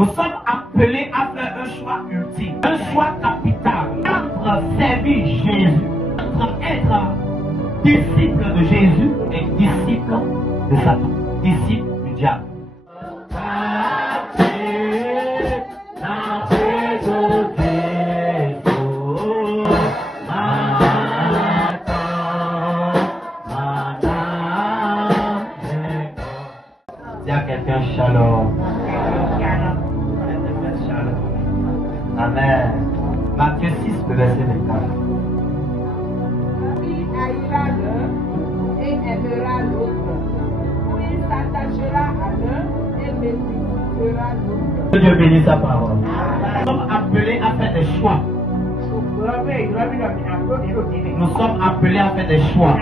Nous sommes appelés à faire un choix ultime, un choix capital entre servir Jésus, entre être disciple de Jésus et disciple de Satan, disciple du diable. Dis à quelqu'un shalom. Amen. Matthieu 6, le verset 24. Qui haïra l'un et aimera l'autre. Qui s'attachera à l'un et méprisera l'autre. Que Dieu bénisse sa parole. Nous sommes appelés à faire des choix. Nous sommes appelés à faire des choix.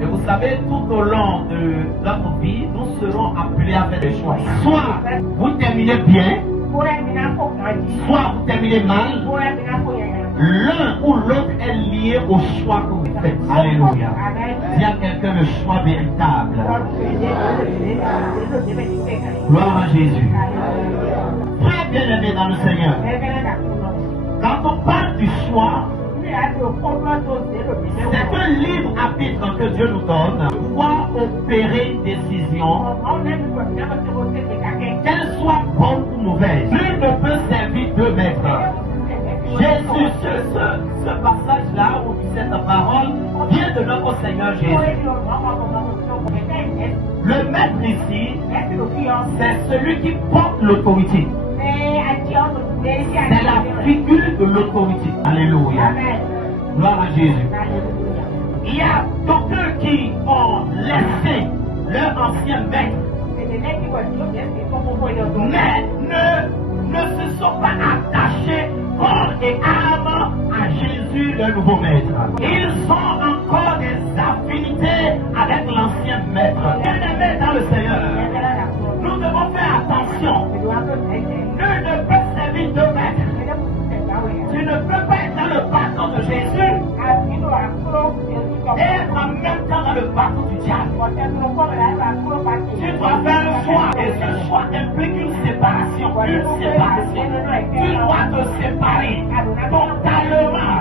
Et vous savez, tout au long de notre vie, nous serons appelés à faire des choix. Soit vous terminez bien, soit vous terminez mal. L'un ou l'autre est lié au choix que vous faites. Alléluia. Dis à quelqu'un le choix véritable. Gloire à Jésus. Très bien aimé dans le Seigneur. Quand on parle du choix, c'est un libre arbitre que Dieu nous donne pour pouvoir opérer une décision, qu'elle soit bonne ou mauvaise. Nul ne peut servir deux maîtres. Jésus, ce passage-là, ou cette parole, vient de notre Seigneur Jésus. Le maître ici, c'est celui qui porte l'autorité. C'est la figure de l'autorité. Alléluia. Gloire à Jésus. Il y a d'aucuns qui ont laissé leur ancien maître, mais ne se sont pas attachés corps et âme à Jésus, le nouveau maître. Ils ont encore des affinités avec l'ancien maître. Bien-aimés dans le Seigneur, nous devons faire attention. Nul ne peut servir deux maîtres. Tu ne peux pas être dans le bateau de Jésus et être en même temps dans le bateau du diable. Tu dois faire un choix et ce choix implique une séparation. Tu dois te séparer totalement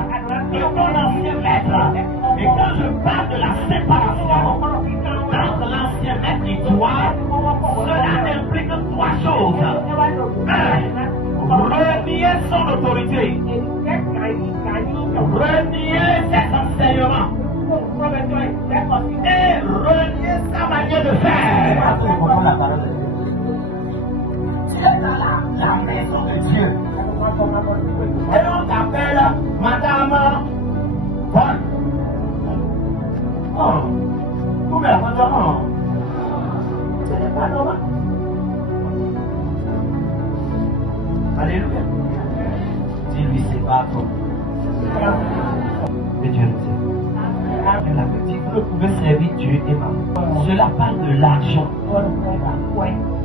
de ton ancien maître. Et quand je parle de la séparation entre l'ancien maître et toi, cela implique trois choses. Renier son autorité. Renier ses enseignements. Et renier sa manière de faire. Tu es dans la maison de Dieu. Et on t'appelle Madame Paul. Oh, vous me l'avez. Ce n'est pas normal. Alléluia. Dis-lui, c'est pas toi. Que Dieu nous aime. Elle a dit, vous ne pouvez servir Dieu et maman. Cela parle de l'argent.